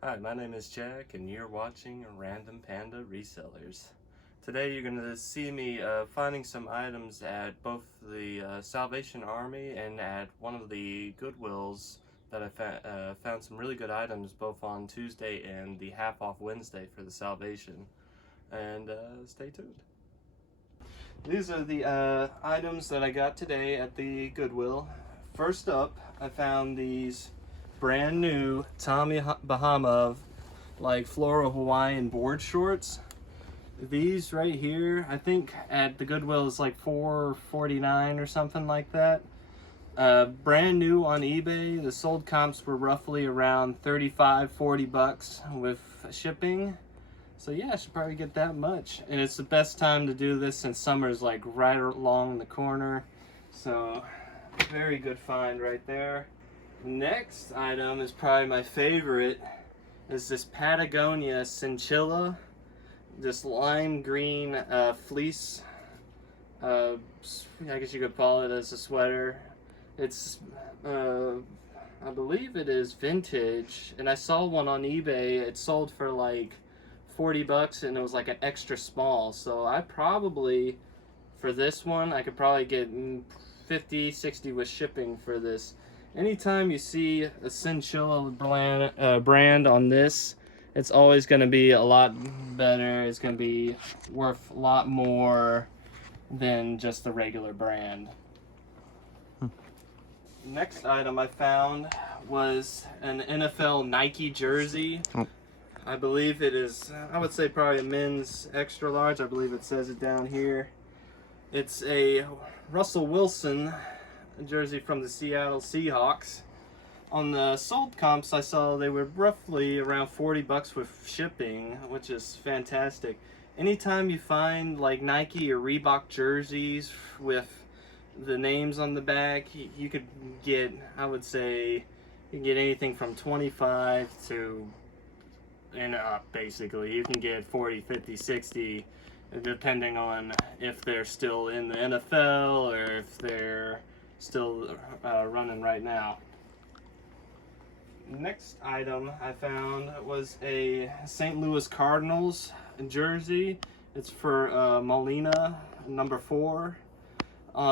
Hi, my name is Jack, and you're watching Random Panda Resellers. Today you're going to see me finding some items at both the Salvation Army and at one of the Goodwills that I found some really good items both on Tuesday and the half-off Wednesday for the Salvation. And stay tuned. These are the items that I got today at the Goodwill. First up, I found these brand new Tommy Bahama like floral Hawaiian board shorts. These right here, I think at the Goodwill is like $4.49 or something like that. Brand new on eBay. The sold comps were roughly around 35-40 bucks with shipping. So yeah, I should probably get that much. And it's the best time to do this since summer's like right along the corner. So very good find right there. Next item is probably my favorite. Is this Patagonia Chinchilla, this lime green fleece. I guess you could call it as a sweater. It's I believe it is vintage, and I saw one on eBay. It sold for like 40 bucks, and it was like an extra small. So I probably, for this one, I could probably get 50, 60 with shipping for this. Anytime you see a Chinchilla brand on this, it's always going to be a lot better. It's going to be worth a lot more than just the regular brand. Next item I found was an NFL Nike jersey. I believe it is, I would say probably a men's extra large. I believe it says it down here. It's a Russell Wilson jersey from the Seattle Seahawks. On the sold comps, I saw they were roughly around 40 bucks with shipping, which is fantastic. Anytime you find like Nike or Reebok jerseys with the names on the back, you could get, I would say, you can get anything from 25 to and up, basically. You can get 40, 50, 60, depending on if they're still in the NFL or if they're still running right now. Next item I found was a St. Louis Cardinals jersey. It's for Molina, number 4.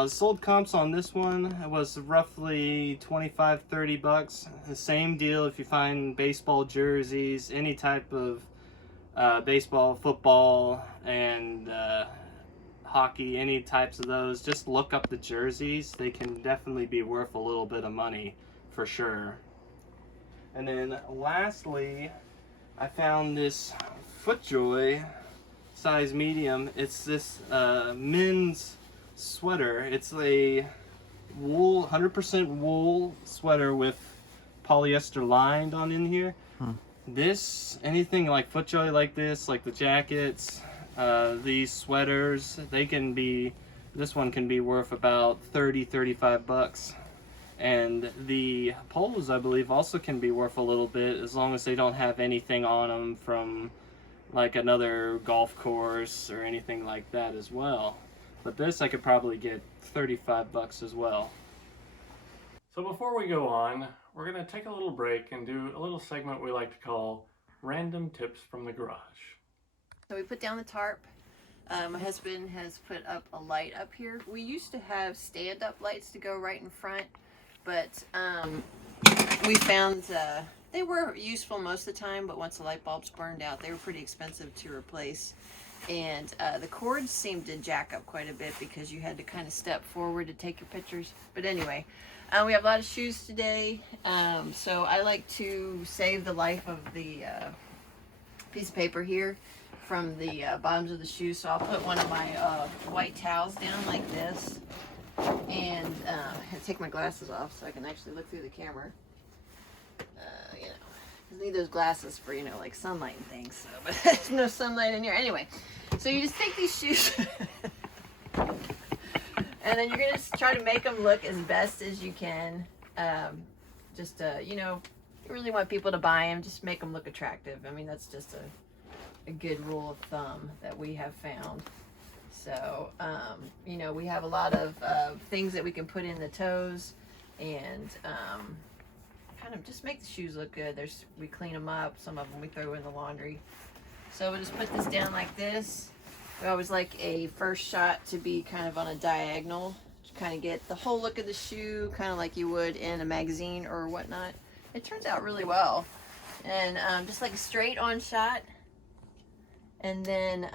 Sold comps on this one was roughly 25-30 bucks. The same deal if you find baseball jerseys, any type of baseball, football, and hockey, any types of those. Just look up the jerseys. They can definitely be worth a little bit of money for sure. And then lastly, I found this FootJoy size medium. It's this men's sweater. It's a wool, 100% wool sweater with polyester lined on in here. This, anything like FootJoy like this, like the jackets, these sweaters, they can be, this one can be worth about 30-35 bucks. And the polos, I believe, also can be worth a little bit as long as they don't have anything on them from like another golf course or anything like that as well. But this I could probably get 35 bucks as well. So before we go on, we're going to take a little break and do a little segment we like to call Random Tips from the Garage. So we put down the tarp. My husband has put up a light up here. We used to have stand-up lights to go right in front, but we found they were useful most of the time, but once the light bulbs burned out, they were pretty expensive to replace. And the cords seemed to jack up quite a bit because you had to kind of step forward to take your pictures. But anyway, we have a lot of shoes today, so I like to save the life of the piece of paper here from the bottoms of the shoes. So I'll put one of my white towels down like this, and take my glasses off so I can actually look through the camera. You know, I need those glasses for, you know, like sunlight and things. So, but there's no sunlight in here anyway. So you just take these shoes, and then you're gonna try to make them look as best as you can. You know, you really want people to buy them. Just make them look attractive. I mean, that's just a good rule of thumb that we have found. So, you know, we have a lot of things that we can put in the toes, and kind of just make the shoes look good. We clean them up. Some of them we throw in the laundry. So we'll just put this down like this. We always like a first shot to be kind of on a diagonal to kind of get the whole look of the shoe, kind of like you would in a magazine or whatnot. It turns out really well. And just like a straight on shot. And then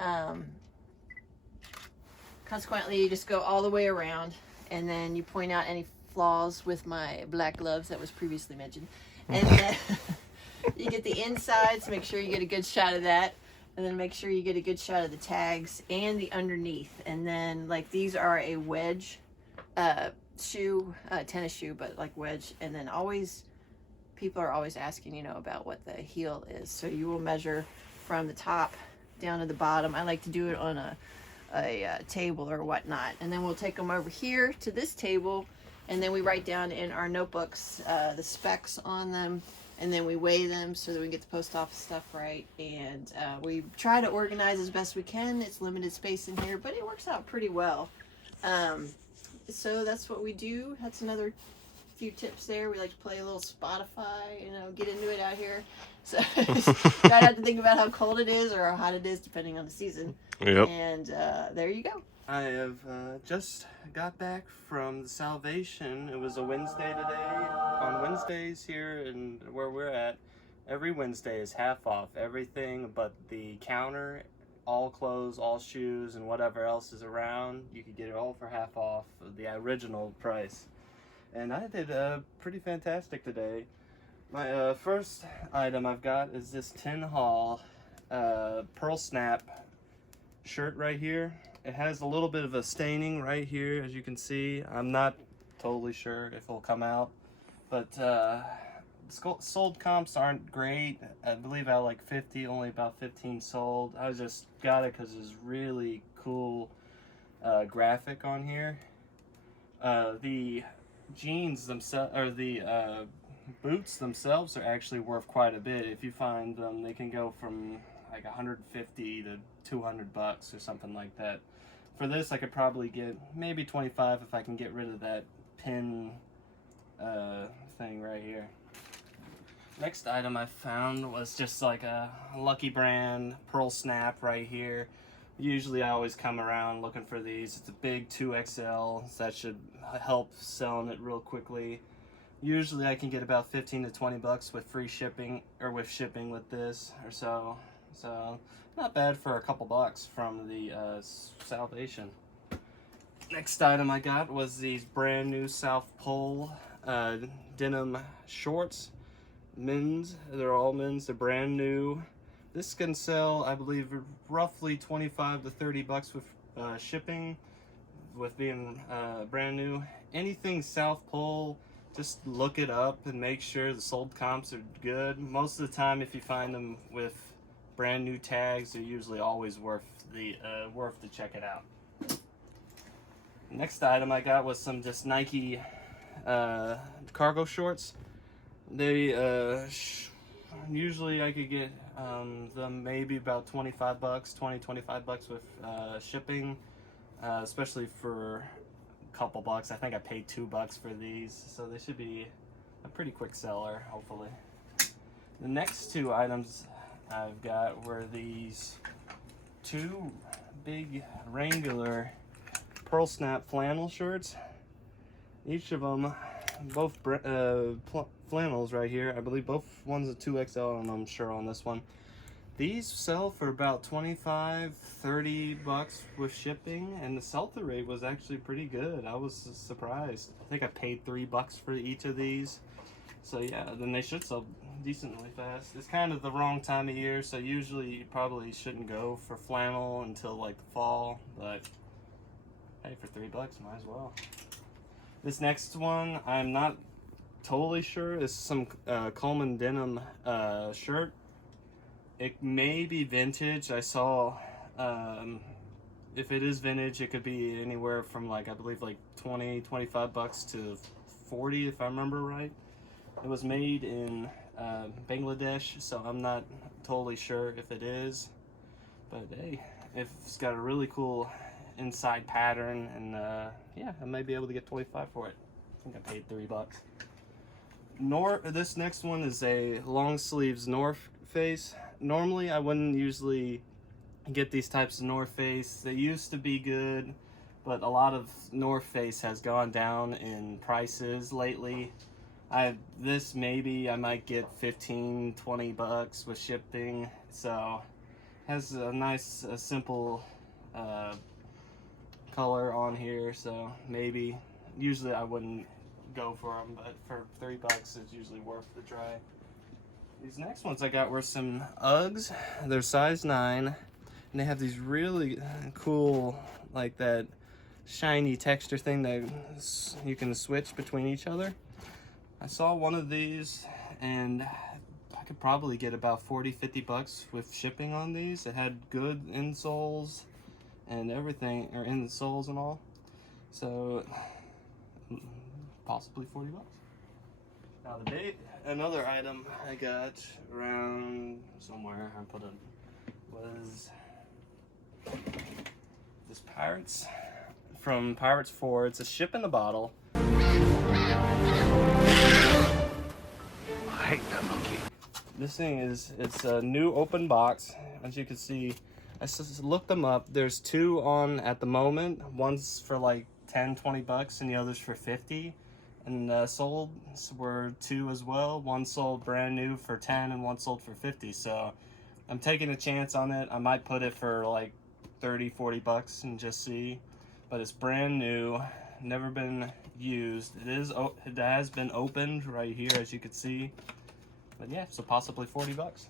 consequently you just go all the way around, and then you point out any flaws with my black gloves that was previously mentioned. And then you get the insides, make sure you get a good shot of that. And then make sure you get a good shot of the tags and the underneath. And then like these are a wedge shoe, tennis shoe, but like wedge. And then always, people are always asking, you know, about what the heel is. So you will measure from the top down to the bottom. I like to do it on a table or whatnot. And then we'll take them over here to this table, and then we write down in our notebooks the specs on them. And then we weigh them so that we can get the post office stuff right. And we try to organize as best we can. It's limited space in here, but it works out pretty well. So that's what we do. That's another few tips there. We like to play a little Spotify, you know, get into it out here. So try not to think about how cold it is or how hot it is, depending on the season. Yep. And there you go. I have just got back from the Salvation. It was a Wednesday today. On Wednesdays here and where we're at, every Wednesday is half off. Everything but the counter, all clothes, all shoes, and whatever else is around, you could get it all for half off of the original price. And I did pretty fantastic today. My first item I've got is this Tin Hall Pearl Snap shirt right here. It has a little bit of a staining right here, as you can see. I'm not totally sure if it'll come out, but sold comps aren't great. I believe I like 50, only about 15 sold. I just got it because it's really cool graphic on here. The jeans themselves, or the boots themselves, are actually worth quite a bit. If you find them, they can go from like 150 to 200 bucks or something like that. For this, I could probably get maybe 25 if I can get rid of that pin thing right here. Next item I found was just like a Lucky Brand Pearl Snap right here. Usually I always come around looking for these. It's a big 2XL, so that should help selling it real quickly. Usually I can get about 15 to 20 bucks with free shipping, or with shipping with this or so. So not bad for a couple bucks from the Salvation. Next item I got was these brand new South Pole denim shorts. Men's, they're all men's, they're brand new. This can sell, I believe, roughly 25 to 30 bucks with shipping, with being brand new. Anything South Pole, just look it up and make sure the sold comps are good. Most of the time, if you find them with brand new tags, they're usually always worth to check it out. Next item I got was some just Nike cargo shorts. They usually I could get them maybe about 25 bucks, 25 bucks with shipping, especially for a couple bucks. I think I paid $2 for these, so they should be a pretty quick seller, hopefully. The next two items I've got were these two big Wrangler Pearl Snap flannel shirts. Each of them, both flannels right here. I believe both one's a 2XL, and I'm sure on this one. These sell for about 25, 30 bucks with shipping, and the sell-through rate was actually pretty good. I was surprised. I think I paid $3 for each of these. So yeah, then they should sell decently fast. It's kind of the wrong time of year, so usually you probably shouldn't go for flannel until like the fall, but hey, for $3, might as well. This next one, I'm not totally sure. It's some Coleman denim shirt. It may be vintage. I saw, if it is vintage, it could be anywhere from like, I believe like 20, 25 bucks to 40 if I remember right. It was made in Bangladesh, so I'm not totally sure if it is. But hey, it's got a really cool inside pattern, and yeah, I might be able to get 25 for it. I think I paid $3. This next one is a long sleeves North Face. Normally I wouldn't usually get these types of North Face. They used to be good, but a lot of North Face has gone down in prices lately. Maybe I might get 15-20 bucks with shipping. So has a nice simple color on here, so maybe. Usually I wouldn't go for them, but for 3 bucks it's usually worth the try. These next ones I got were some Uggs. They're size 9, and they have these really cool, like that shiny texture thing that you can switch between each other. I saw one of these and I could probably get about 40-50 bucks with shipping on these. It had good insoles and everything, or insoles and all, so possibly 40 bucks. Now another item I got around somewhere, I put it, was this Pirates, from Pirates 4. It's a ship in the bottle. I hate that monkey. This thing it's a new open box. As you can see, I just looked them up. There's 2 on at the moment. One's for like 10-20 bucks and the other's for 50. And sold were 2 as well. One sold brand new for 10 and one sold for 50. So I'm taking a chance on it. I might put it for like 30-40 bucks and just see. But it's brand new, never been used. It has been opened right here, as you can see. But yeah, so possibly 40 bucks.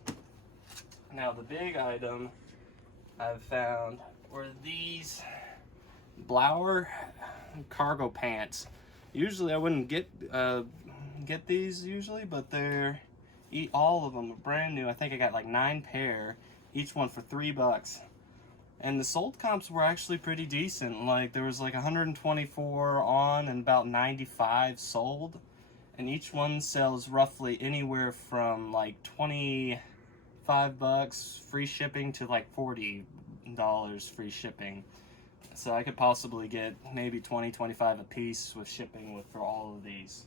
Now the big item I've found were these Blower cargo pants. Usually I wouldn't get these usually, but all of them are brand new. I think I got like 9 pair, each one for 3 bucks. And the sold comps were actually pretty decent. Like there was like 124 on and about 95 sold. And each one sells roughly anywhere from like 25 bucks free shipping to like $40 free shipping. So I could possibly get maybe 20-25 a piece with shipping for all of these.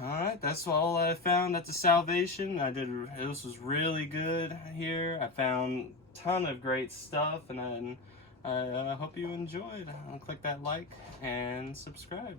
Alright, that's all I found at the Salvation. This was really good here. I found a ton of great stuff, and I hope you enjoyed. Click that like and subscribe.